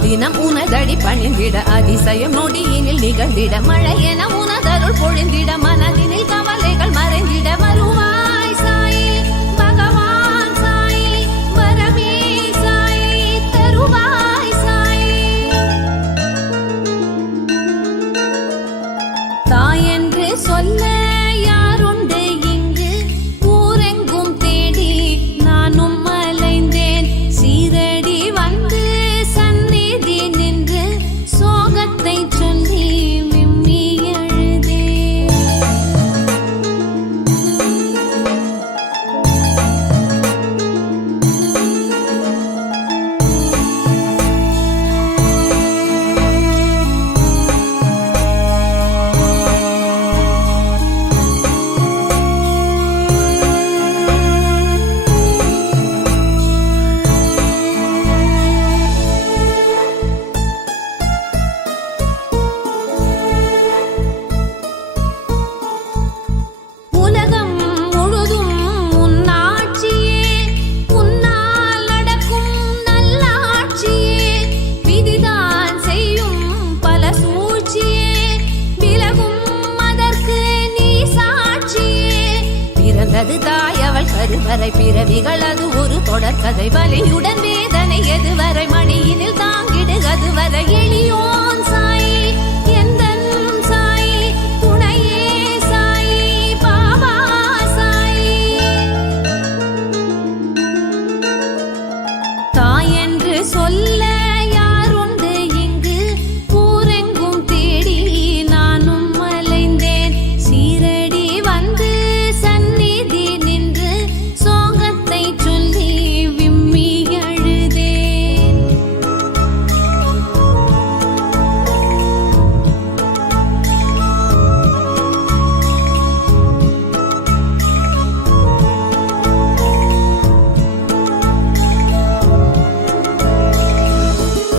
அனுதினம் உனதடி பணிந்திட அதிசயம் நொடியினில் நிகழ்ந்திட மழை என உனதருள் பொழிந்திட மனதினில் கவலைகள் மறைந்திட வருவாய் சாயி பகவான் சாயி வரமே சாயி தருவாய் சாயி. தாய் என்று சொல்ல யாருண்டு இங்கு ஊரெங்கும் தேடி நானும் அலைந்தேன் சீரடி வந்து சந்நிதி நின்று சோகத்தை சொல்லி விம்மி எழுதேன். உலகம் முழுதும் உன்னாட்சியே உன்னால் நடக்கும் நல்லாட்சியே விதிதான் செய்யும் பல சூழ்ச்சியே விலகும் அதற்கு நீ சாட்சியே. பிறந்தது தாய் அவள் கருவறை பிறவிகள் அது ஒரு தொடர்கதை வலியுடன் வேதனை எதுவரை மடியினில்